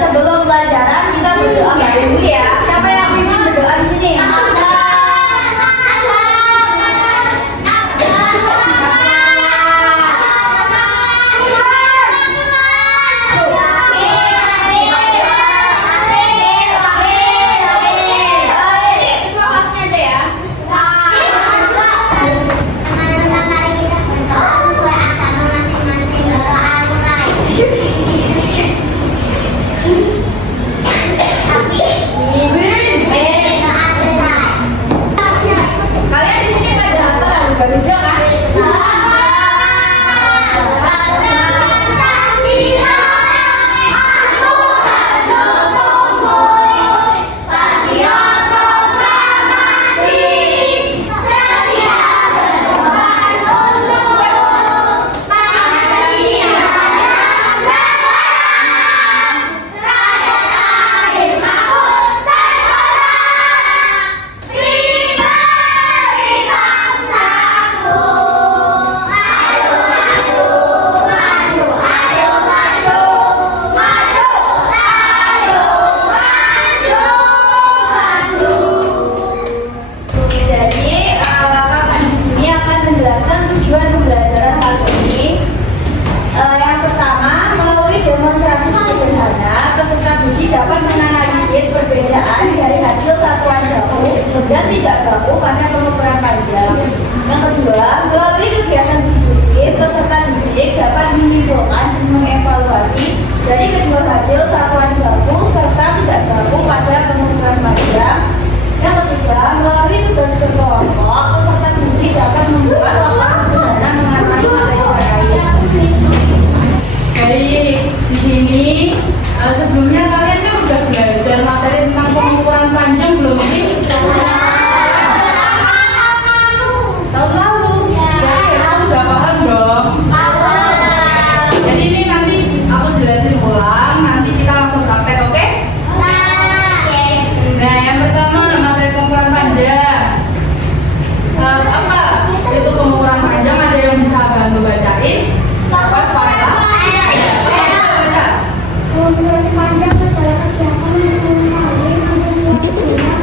Sebelum pelajaran kita berdoa dulu ya. Siapa yang ingin berdoa di sini? Dapat menganalisis perbedaan dari hasil satuan baku dan tidak baku pada pengukuran panjang. Yang kedua, melalui kegiatan diskusi, peserta didik dapat menyimpulkan dan mengevaluasi dari kedua hasil satuan baku serta tidak baku pada pengukuran panjang. Yang ketiga, melalui tugas berkelompok, peserta didik dapat membuat laporan sederhana mengenai materi terkait. Jadi di sini sebelumnya kalian kan udah belajar materi tentang pengukuran panjang belum sih? Tahun lalu? Jadi kamu udah paham dong? Jadi ini nanti aku jelasin ulang, nanti kita langsung praktek, oke? Nah, yang pertama materi pengukuran panjang. Apa? Itu pengukuran panjang, ada yang bisa bantu bacain? Apa suara? Pengukuran panjang adalah kegiatan yang mengenali suatu bidang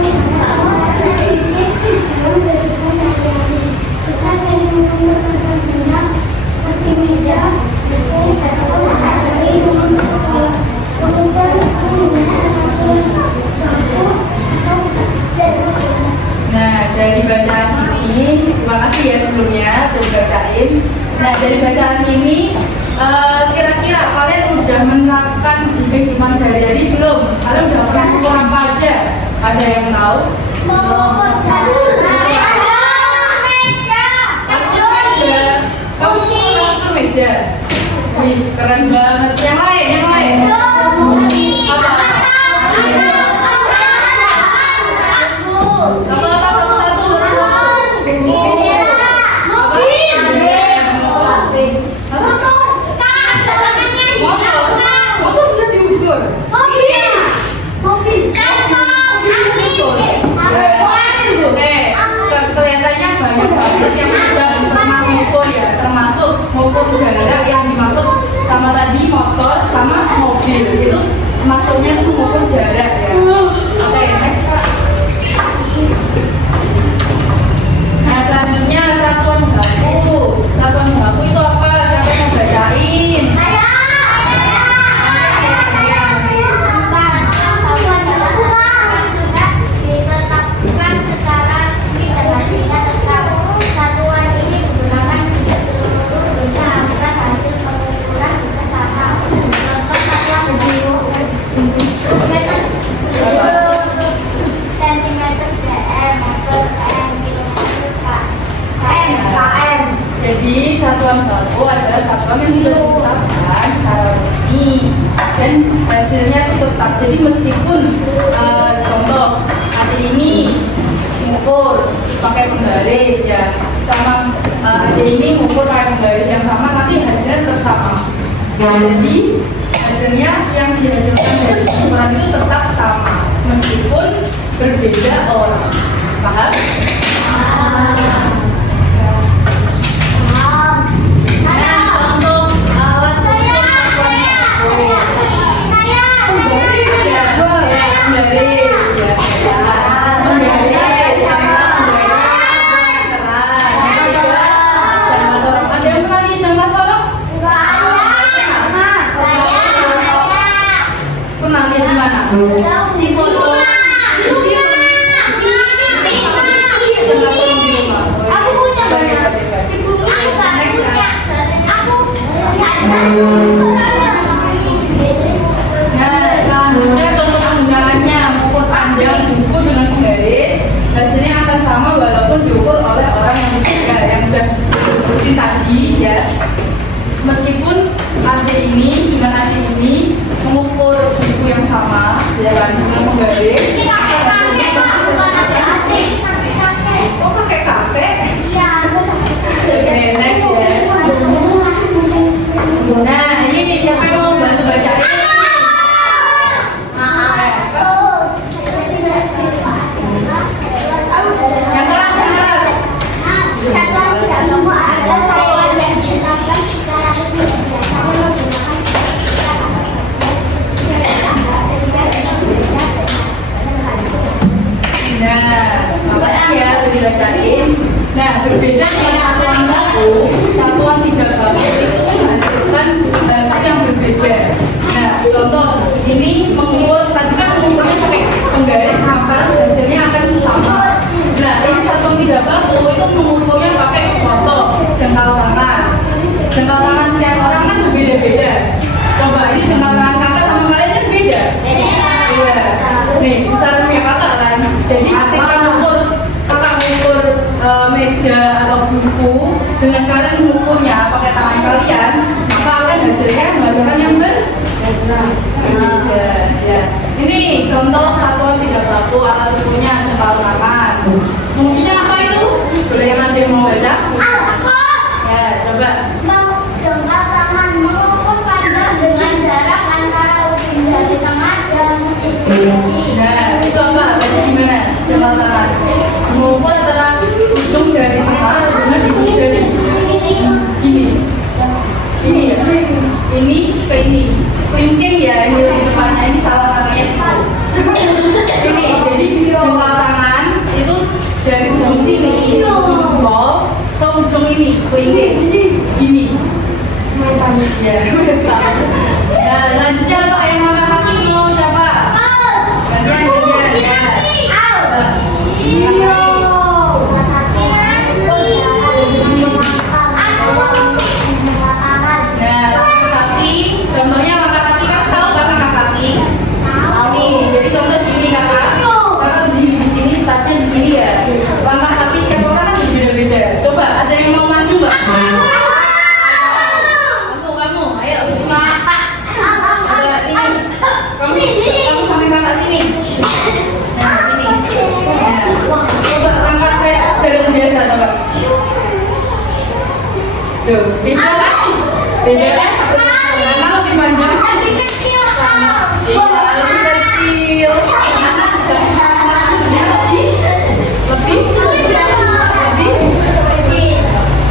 atau dalam kehidupan sehari-hari. Kita sering mengukur panjang seperti meja, buku, atau materi dengan sekolah. Pengukuran menggunakan satu bangku atau jadwal. Nah, dari bacaan ini, terima kasih ya sebelumnya udah bacain. Nah, dari bacaan ini kira-kira kalian udah menerapkan di kehidupan sehari-hari belum? Kalian udah pernah mengukur apa aja? Ada yang tahu? Mengukur kasur, meja, kasur, meja. Wih, keren banget. Yang lain. Apa? Kelihatannya banyak banget yang sudah pernah mengukur ya, termasuk mengukur jarak yang dimaksud sama tadi motor sama mobil itu masuknya itu mengukur jarak ya. Oke, next. Nah, selanjutnya satuan baku. Satuan baku itu apa? Siapa yang bacain? Jadi satuan baku adalah satuan yang sudah ditetapkan secara resmi dan hasilnya itu tetap. Jadi meskipun contoh hari ini mengukur pakai penggaris ya, sama hari ini mengukur pakai penggaris yang sama, nanti hasilnya tetap sama. Jadi hasilnya yang dihasilkan dari ukuran itu tetap sama meskipun berbeda orang. Paham? Selanjutnya contoh penggunaannya mengukur panjang buku dengan penggaris. Hasilnya akan sama walaupun diukur oleh orang yang berbeda, yang sudah diikuti tadi ya. Meskipun adik ini dengan adik ini mengukur buku yang sama, ya kan, dengan penggaris. Oh, pakai kakek? Oke, next ya. Nah, ini siapa yang mau bantu bacain? Yang kelas. Nah, berbeda dengan satuan baku, satuan tidak baku itu menghasilkan hasil yang berbeda. Nah, contoh ini mengukur, tadi kan mengukurnya pakai penggaris, maka hasilnya akan sama. Nah, ini satuan tidak baku itu mengukurnya pakai contoh jengkal tangan. Jengkal tangan setiap orang kan berbeda-beda. Coba ini jengkal tangan kakak sama kalian kan beda. Iya. Nih, misalnya kakak kan. Jadi ketika mengukur meja atau buku dengan kalian mengukurnya pakai tangan kalian, maka akan hasilnya menghasilkan yang berbeda. Ya. Ini contoh satuan tidak baku alat ukurnya jengkal tangan. Fungsinya apa itu? Boleh yang ada yang mau baca? Ya, coba. Jengkal tangan mengukur panjang dengan jarak antara ujung jari tengah dan ujung jari. Nah, coba baca gimana jengkal tangan? Mengukur antara ujung jari tengah dengan ujung jari ini ya, ini ke ini kelingking ya, ini di depannya, ini salah satunya ini. Jadi jempol tangan itu dari ujung sini ujung bol ke ujung ini kelingking ini ya. Nah, selanjutnya Pak yang angkat kaki mau siapa? Gantian ya. Contohnya langkah kaki, kan tahu kan langkah kaki? Nih, jadi contoh gini kakak, kakak berdiri di sini, startnya di sini ya. Langkah kaki setiap orang kan berbeda-beda. Coba ada yang mau maju nggak? Kamu, ayo. Coba sini. Kamu sampai kakak sini. Nah, sini. Nah, coba langkah kayak jalan biasa coba. Tuh, beda kan? Beda kan? Lebih panjang, lebih kecil, lebih kecil,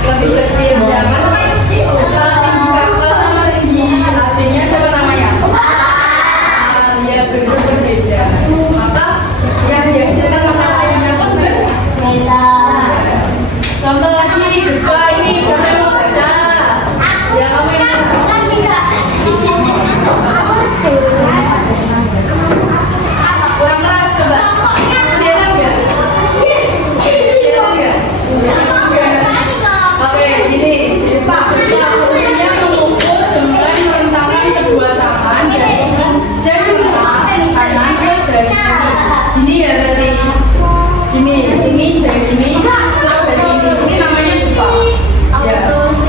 lebih kecil, jangan tinggi kakak sama tinggi adiknya siapa namanya? Ya berbeda, maka yang dihasilkan langkah-langkahnya pun berbeda. Contoh lagi nih, kedua ini siapa yang mau baca? Ya kamu yang kurang keras coba. Kelihatan nggak? Oke, gini. Fungsinya mengukur dengan merentangkan kedua tangan dari jari kanan ke jari kiri. Ini ya tadi. Ini jari ini. Terus dari ini namanya buka. Ya.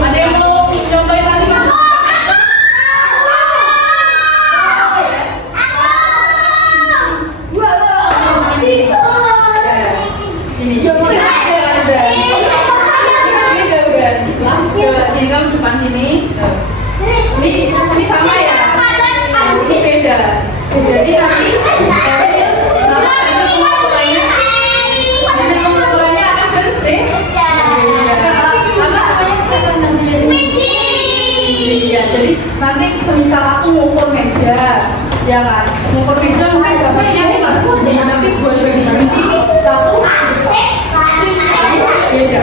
Ada yang mau contohin lagi mas? Coba sini kamu depan sini. Ini sama ya? Ini beda. Jadi nanti pengukurannya akan berbeda. Ya, jadi nanti semisal aku mengukur meja, ya kan? Mengukur meja mungkin bapaknya ini nggak studi, tapi buat bagi di sini satu beda.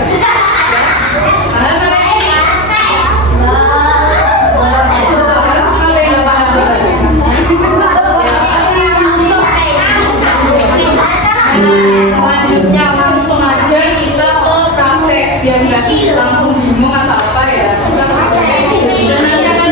Selanjutnya langsung aja kita ke praktek biar nggak langsung bingung atau apa ya. Dan nanti akan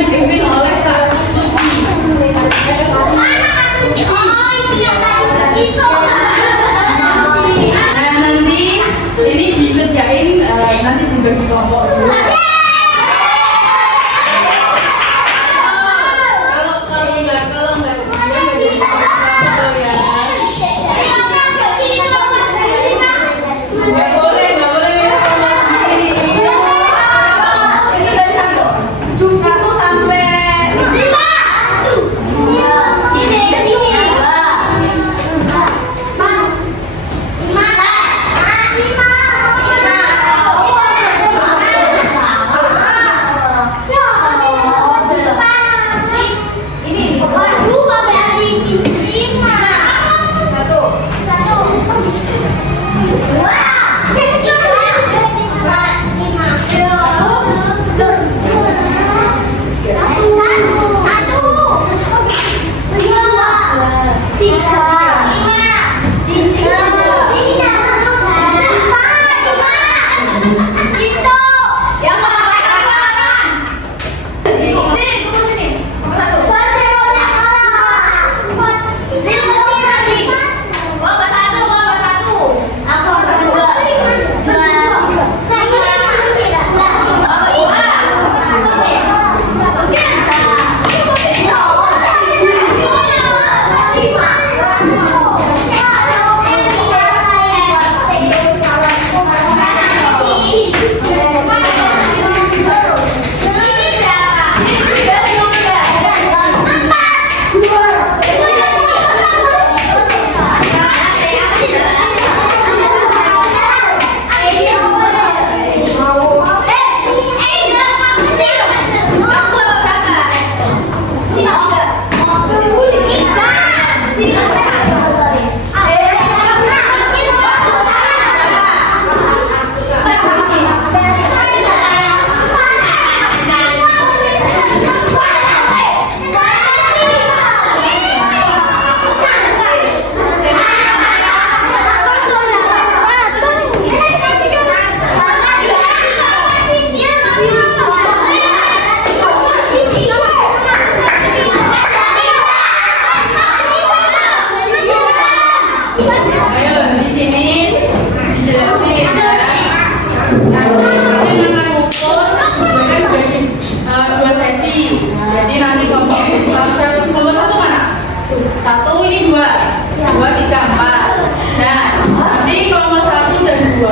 Kelompok 1 mana? 1, ini 2, 2, 3, 4. Nah, nanti kelompok 1 dan 2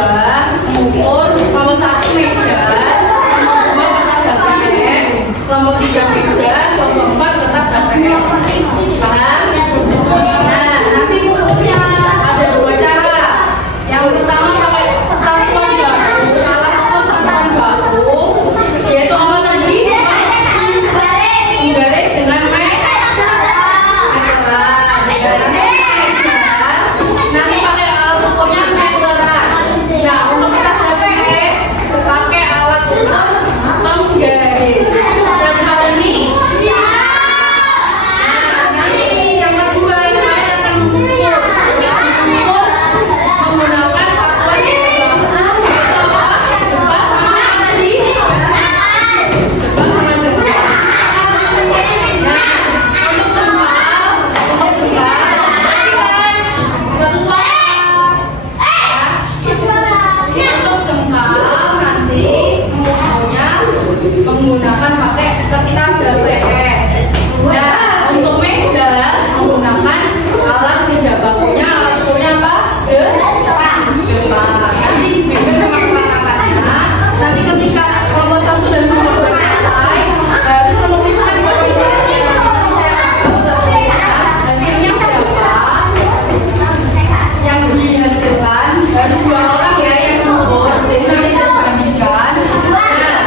mengukur kelompok 1 meja, kelompok 2 kertas HVS, kelompok 3 meja, kelompok 4 kertas HVS. Paham? Nah, nanti ukurnya ada 2 cara. Yang pertama pakai satuan baku, alat ukur satuan baku, yaitu apa tadi? Garis dengan nanti pakai alat ukurnya meteran. Nah, untuk kertas HVS pakai alat ukur penggaris. Dan hari ini, nah nanti yang kedua saya akan mengukur menggunakan satuan yang baku, yaitu apa? Jempa sama apa tadi? Jempa sama jengkal. Nah, untuk jengkal, satu soal. Untuk jengkal nanti mengukurnya menggunakan pakai kertas HVS. Nah, untuk meja menggunakan alat tidak bakunya, alat ukurnya apa? Jempa. Nanti dibimbing sama teman-temannya. Nanti ketika kelompok 1 dan kelompok 2 selesai, harus menuliskan hasilnya berapa. Yang dihasilkan harus 2 orang ya yang mengukur, jadi nanti dibandingkan. Nah,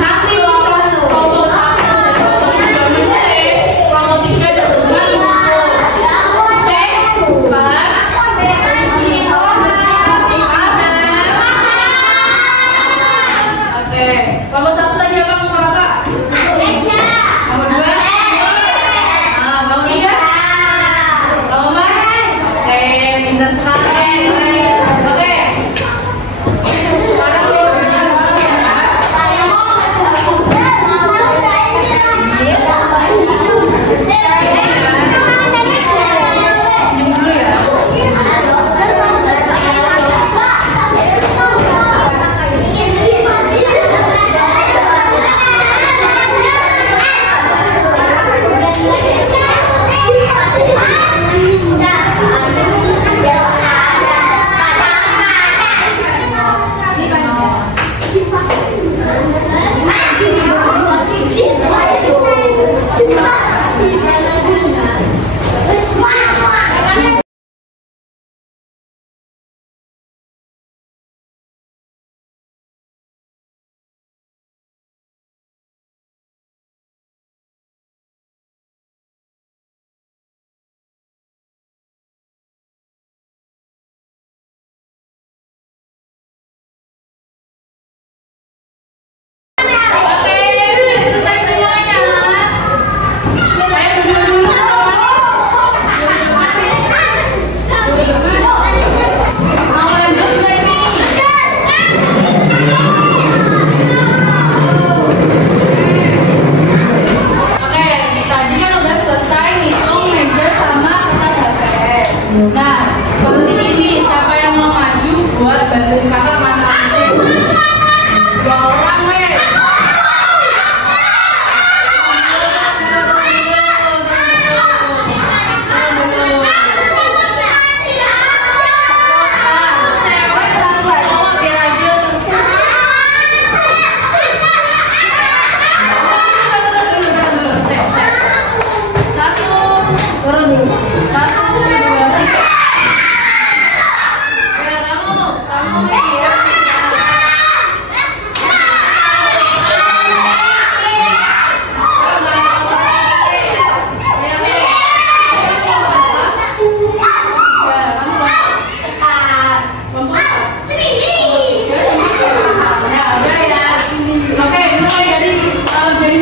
nanti setelah kelompok 1 dan kelompok 2 menulis, kelompok 3 dan 4 mengukur. Oke? Paham? Oke, kelompok 1 tadi apa ukur apa? Nomor 2? Nah, nomor 3? Nomor 4? Oke, pintar sekali. Oke. Sekarang kita dulu ya. Ini.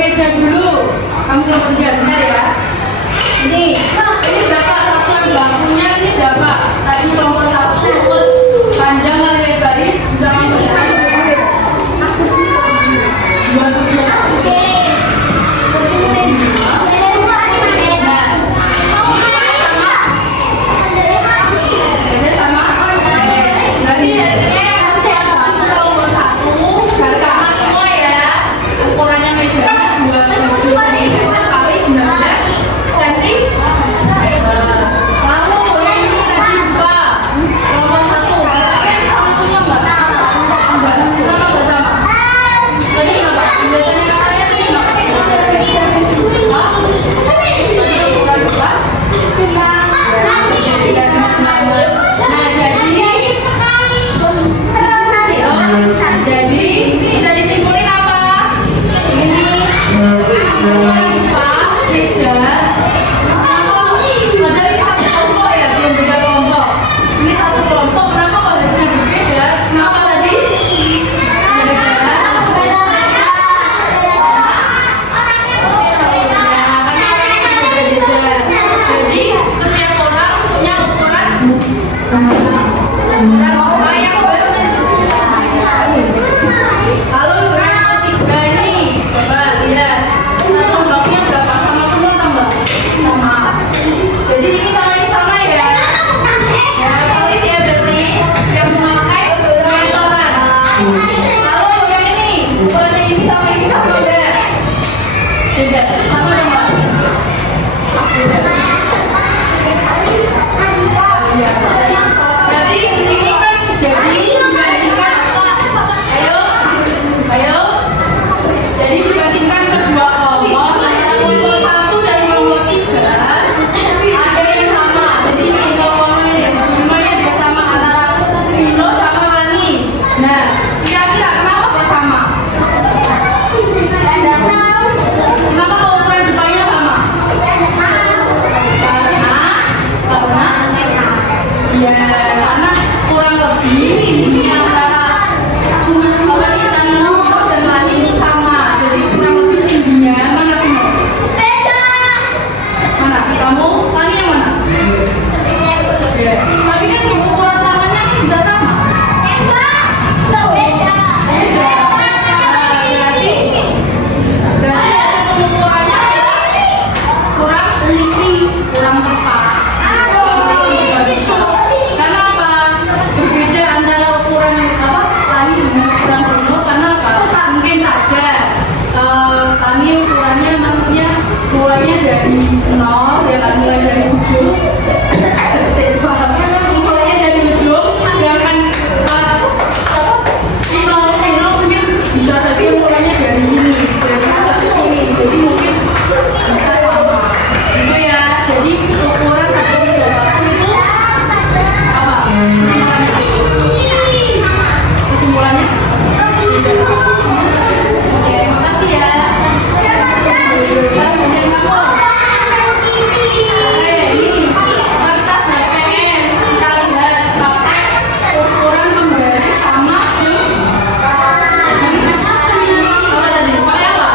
Pinjam dulu ya. Beda. Sama enggak? Beda. Iya. Berarti ini kan jadi dibandingkan. Ayo. Jadi dibandingkan kedua kelompok antara kelompok 1 dan kelompok 3 ada yang sama. Jadi ini kelompoknya ini semuanya dia sama antara Vino sama Lani. Nah, kira-kira kenapa kok sama? Kenapa kok ukuran depannya sama? Karena kurang lebih ini antara Vino dan Lani itu sama. Jadi kurang lebih tingginya mana Vino? Mana? Kamu? Lani yang mana? Ya. Tapi kan ukuran tangannya juga sama. Berarti ada pengukurannya kurang teliti, kurang tepat. Karena apa? Berbeda antara ukuran Lani dengan ukuran Vino karena apa? Mungkin saja Lani ukurannya maksudnya mulainya dari 0 ya kan, mulai dari ujung. Mulainya dari ujung, sedangkan Vino mungkin bisa saja mulainya dari sini, dari atas ke sini. Jadi mungkin bisa sama. Gitu ya. Jadi ukuran 1/21 itu apa? Kesimpulannya? Tidak sama. Oke, makasih ya. Bagian kamu. Ini kertas HPS. Kita lihat pakai ukuran pembaris sama apa tadi? Pakai apa?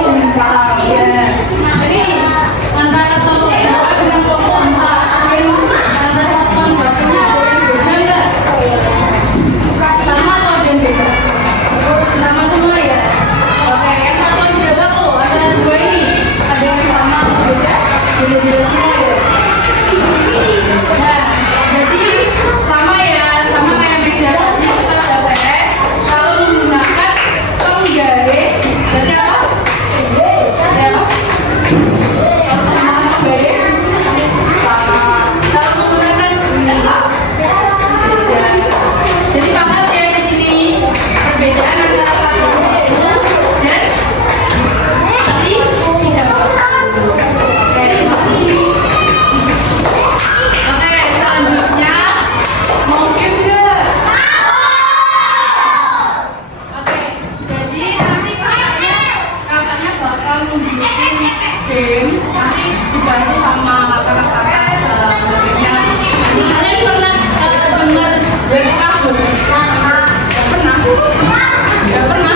Jengkal. Ya. Jadi antara kelompok 2 dengan kelompok 4 antara satuan bakunya ada yang beda nggak? Sama atau ada yang beda? Sama semua ya? Oke, yang satuan tidak baku ada 2 ini. Ada yang sama atau beda? Beda-beda semua ya? Nah, jadi sama ya, sama kayak meja tadi kita ada PS. Kalau menggunakan penggaris, berarti apa? Ada apa? Kalau sama penggaris, sama. Kalau menggunakan jengkal, beda. Jadi paham ya di sini perbedaan antara satu dan tadi tidak. Oke, makasih. Oke, selanjutnya mau game nggak? Oke, jadi nanti kakaknya bakal nunjukin game. Nanti dibantu sama kakak-kakak dan sebagainya. Kalian pernah dengar dari kabel? Nggak pernah? Nggak pernah?